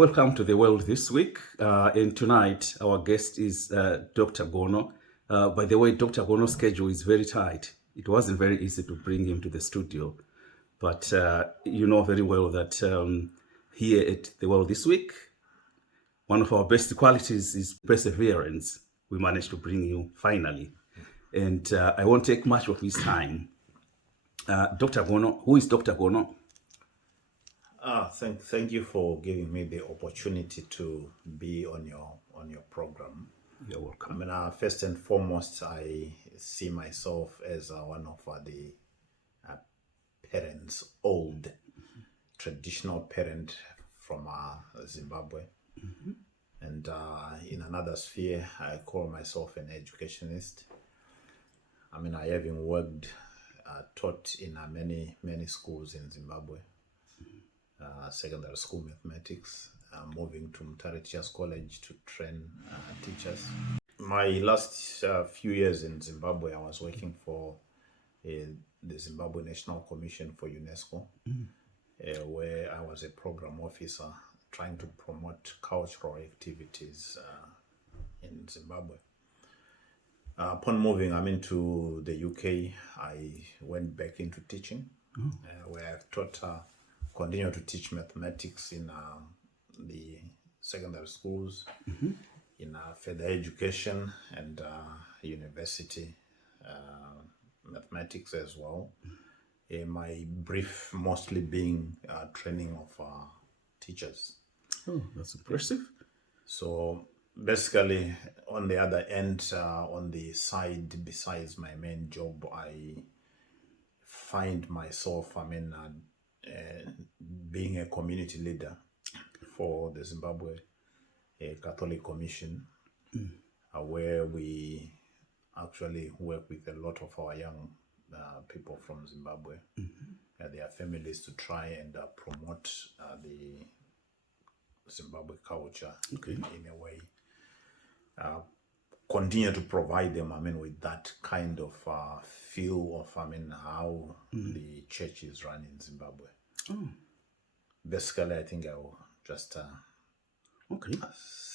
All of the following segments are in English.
Welcome to the world this week. And tonight, our guest is Dr. Gono. By the way, Dr. Gono's schedule is very tight. It wasn't very easy to bring him to the studio. But you know very well that here at the world this week, one of our best qualities is perseverance. We managed to bring you finally. And I won't take much of his time. Dr. Gono, who is Dr. Gono? Thank you for giving me the opportunity to be on your program. You're welcome. First and foremost, I see myself as one of the parents, old traditional parent from Zimbabwe. Mm-hmm. And in another sphere, I call myself an educationist. I having worked, taught in many schools in Zimbabwe. Secondary school mathematics, moving to Mutare Teachers College to train teachers. My last few years in Zimbabwe, I was working for the Zimbabwe National Commission for UNESCO, where I was a program officer trying to promote cultural activities in Zimbabwe. Upon moving into the UK, I went back into teaching, where I've taught continue to teach mathematics in the secondary schools, in further education and university mathematics as well. My brief mostly being training of teachers. Oh, that's impressive. So basically, on the other end, on the side, besides my main job, I find myself, being a community leader for the Zimbabwe Catholic Commission, where we actually work with a lot of our young people from Zimbabwe, their families, to try and promote the Zimbabwe culture in a way. Continue to provide them, with that kind of feel of, how the church is run in Zimbabwe. Oh. Basically, I think I will just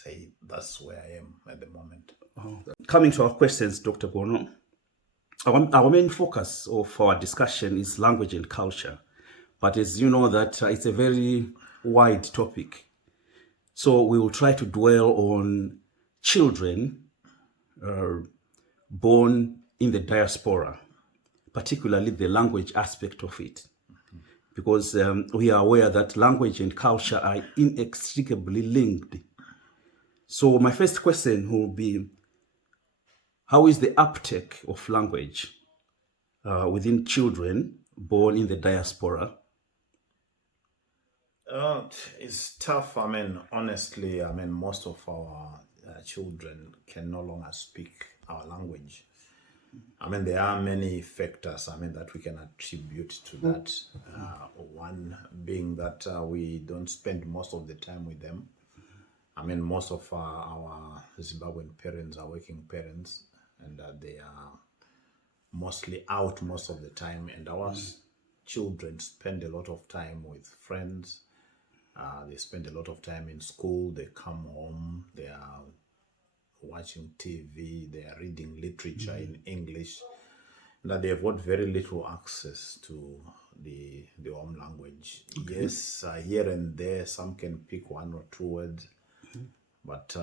say that's where I am at the moment. Oh. Coming to our questions, Dr. Gono, our main focus of our discussion is language and culture. But as you know, that it's a very wide topic. So we will try to dwell on children born in the diaspora, particularly the language aspect of it. Because we are aware that language and culture are inextricably linked. So my first question will be, how is the uptake of language within children born in the diaspora? It's tough. Honestly, most of our children can no longer speak our language. There are many factors, that we can attribute to that. One being that we don't spend most of the time with them. Most of our Zimbabwean parents are working parents, and they are mostly out most of the time. And our children spend a lot of time with friends. They spend a lot of time in school. They come home. They are watching TV, they are reading literature in English, that they have got very little access to the home language. Yes, here and there, some can pick one or two words, but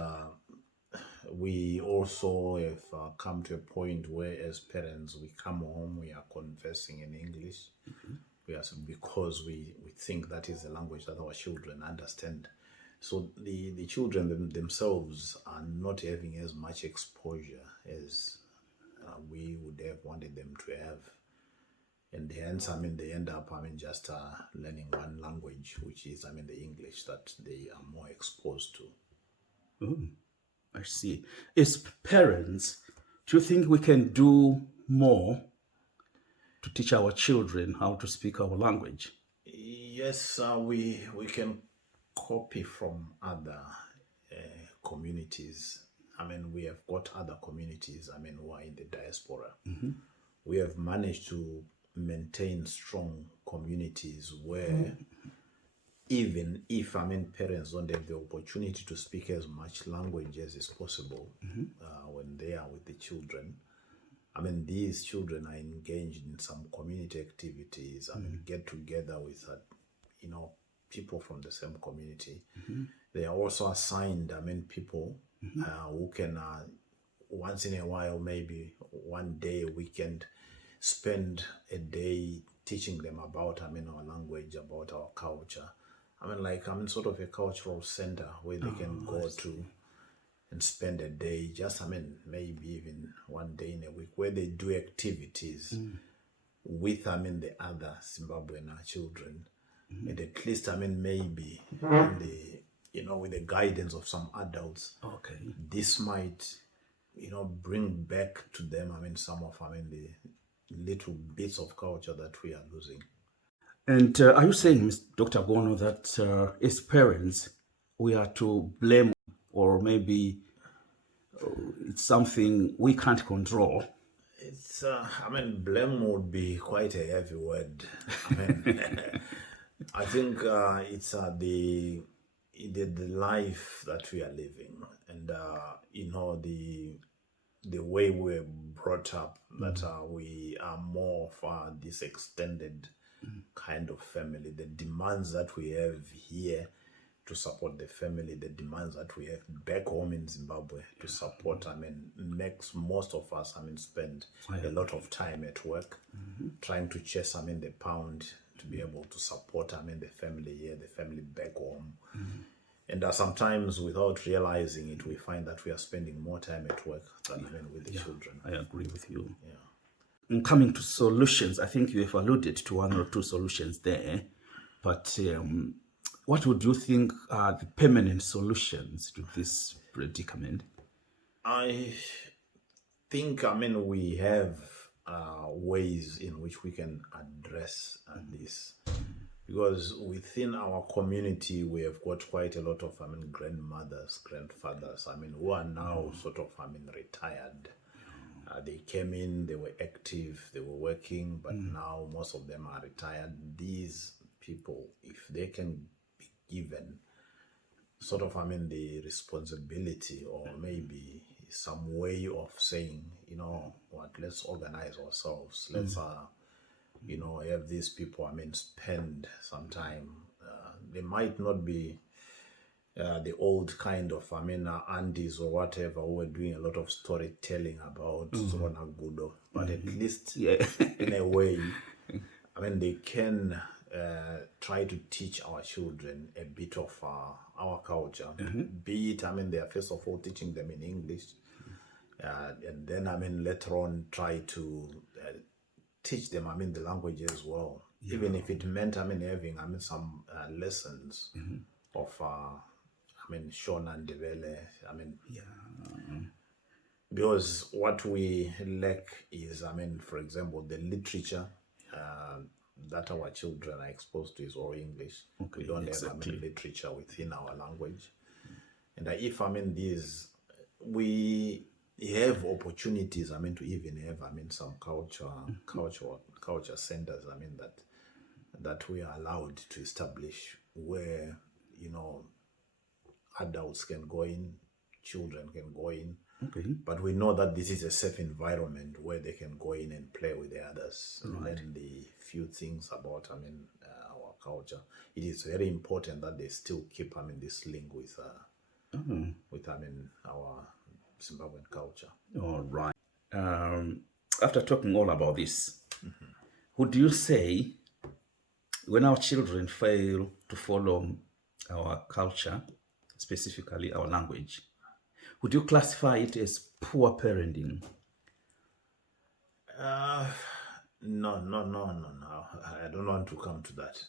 we also have come to a point where, as parents, we come home, we are conversing in English, because we think that is the language that our children understand. So the children themselves are not having as much exposure as we would have wanted them to have. And hence, they end up, just learning one language, which is, the English, that they are more exposed to. Oh, I see. As parents, do you think we can do more to teach our children how to speak our language? Yes, we can copy from other communities. We have got other communities, who are in the diaspora. We have managed to maintain strong communities where even if parents don't have the opportunity to speak as much language as is possible when they are with the children. These children are engaged in some community activities. Get together with people from the same community. They are also assigned people who can once in a while, maybe one day a weekend, spend a day teaching them about our language, about our culture. Sort of a cultural center where they can go to and spend a day, just maybe even one day in a week, where they do activities with the other Zimbabwean children, and at least maybe in the with the guidance of some adults. Okay. This might bring back to them some of the little bits of culture that we are losing. And are you saying, Dr. Gono, that as parents, we are to blame, or maybe it's something we can't control? It's, blame would be quite a heavy word. I think it's the life that we are living, and the way we're brought up, that we are more of this extended kind of family. The demands that we have here to support the family, the demands that we have back home in Zimbabwe to support, makes most of us, spend a lot of time at work, trying to chase, the pound to be able to support, the family here, the family back home. And sometimes, without realizing it, we find that we are spending more time at work than with the children. I agree with you. Yeah. And coming to solutions, I think you have alluded to one or two solutions there, but what would you think are the permanent solutions to this predicament? I think, we have ways in which we can address this. Because within our community, we have got quite a lot of, grandmothers, grandfathers, who are now sort of, retired. They came in, they were active, they were working, but now most of them are retired. These people, if they can be given sort of, the responsibility, or maybe some way of saying, let's organize ourselves. Let's, have these people, spend some time. They might not be the old kind of, aunties or whatever, who were doing a lot of storytelling about Zona Gudo, but at least in a way, they can try to teach our children a bit of our culture, be it, they are first of all teaching them in English, and then, later on try to teach them, the language as well, even if it meant, having, some lessons of, Shona and Ndebele, because what we lack is, for example, the literature that our children are exposed to is all English. We don't have, literature within our language. And if, these, we have opportunities, to even have, some culture centers, that we are allowed to establish, where, adults can go in, children can go in. But we know that this is a safe environment where they can go in and play with the others. Right. And the few things about, our culture, it is very important that they still keep, this link with our Zimbabwean culture. All right. After talking all about this, would you say when our children fail to follow our culture, specifically our language, would you classify it as poor parenting? No. I don't want to come to that.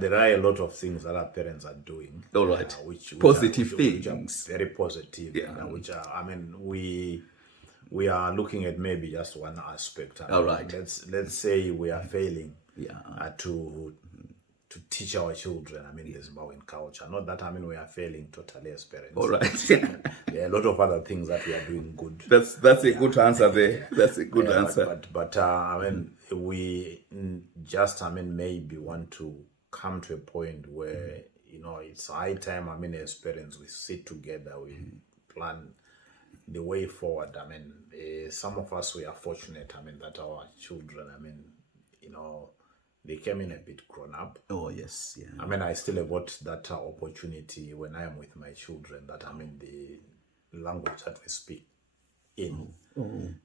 there are a lot of things that our parents are doing. All right. Which positive things. Which are very positive. Yeah. Which are, we are looking at maybe just one aspect. All right. Let's say we are failing to to teach our children, I mean, the Zimbabwean culture. Not that, I mean, we are failing totally as parents. All right. There are a lot of other things that we are doing good. That's a good answer there. That's a good answer. But I mean, we just, I mean, maybe want to come to a point where, you know, it's high time, I mean, as parents, we sit together, we plan the way forward. I mean, some of us, we are fortunate, I mean, that our children, I mean, you know, they came in a bit grown up. Oh, yes. Yeah. I mean, I still have got that opportunity when I am with my children that, I mean, the language that we speak in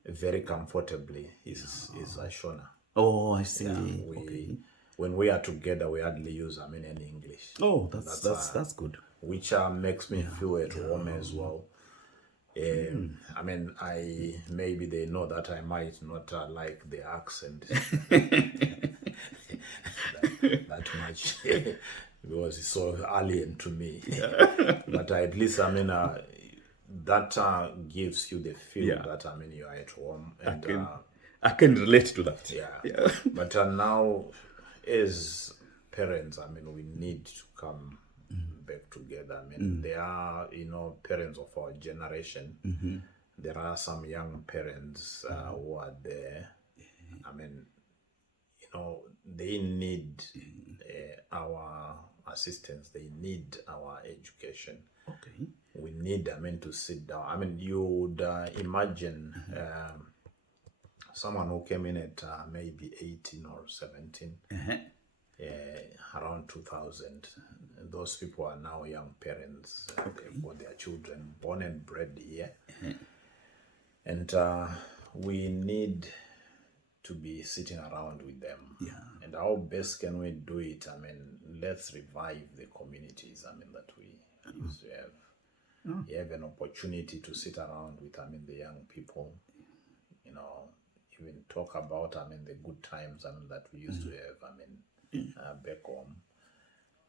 very comfortably is Shona. Oh, I see. Yeah, when we are together, we hardly use, I mean, any English. Oh, that's good. Which makes me feel at home as well. I mean, maybe they know that I might not like the accent that much because it's so alien to me. But at least, I mean, that gives you the feel that, I mean, you are at home. And I can relate to that. Yeah. But now, as parents, I mean, we need to come back together. I mean, there are, you know, parents of our generation. There are some young parents who are there. I mean, you know, they need our assistance. They need our education. Okay. We need, I mean, to sit down. I mean, you would imagine someone who came in at maybe 18 or 17, around 2000. Those people are now young parents for their children, born and bred here. And we need to be sitting around with them. Yeah. And how best can we do it? I mean, let's revive the communities, I mean, that we used to have. You have an opportunity to sit around with, I mean, the young people, you know, even talk about, I mean, the good times, I mean, that we used to have, I mean, back home.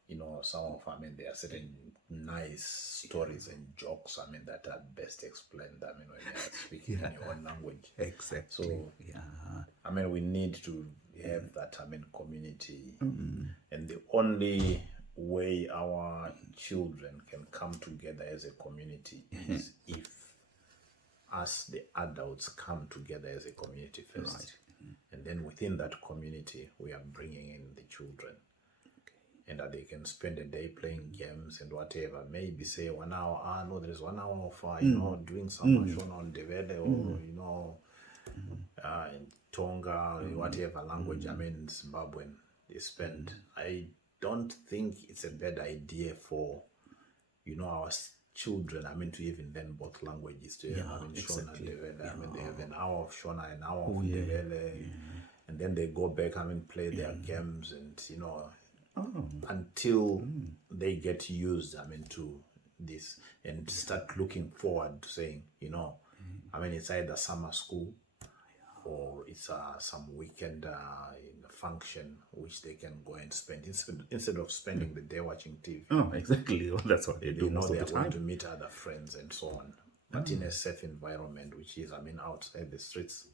You know, some of, I mean, there are certain nice stories and jokes, I mean, that are best explained, I mean, when you are speaking in your own language. Exactly. So, I mean, we need to have that, I mean, community. And the only way our children can come together as a community is if us, the adults, come together as a community first. Right. And then within that community, we are bringing in the children. And that they can spend a day playing games and whatever. Maybe say 1 hour, no, there is 1 hour of, you know, doing some Shona on Devele or, you know, in Tonga, whatever language, I mean, Zimbabwean, they spend. I don't think it's a bad idea for, you know, our children, I mean, to even learn both languages to have, I mean, Shona and Devele. I mean, they have an hour of Shona, an hour of Devele. And then they go back, I mean, play their games and, you know, until they get used, I mean, to this and start looking forward to saying, you know, I mean, it's either summer school or it's some weekend function which they can go and spend instead of spending the day watching TV. Oh, exactly. Well, that's what they do most of the They are going time. to meet other friends and so on, but in a safe environment, which is, I mean, outside the streets.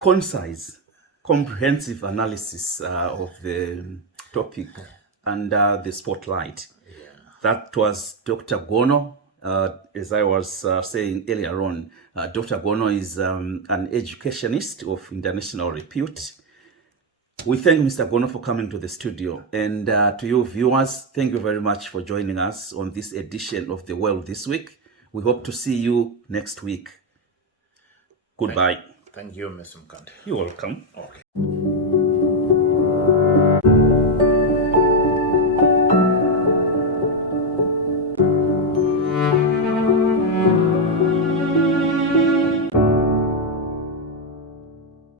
Concise, comprehensive analysis of the topic under the spotlight. That was Dr. Gono. As I was saying earlier on, Dr. Gono is an educationist of international repute. We thank Mr. Gono for coming to the studio. And to you viewers, thank you very much for joining us on this edition of The World This Week. We hope to see you next week. Goodbye. Thank you, Mr. Mkande. You're welcome. Okay.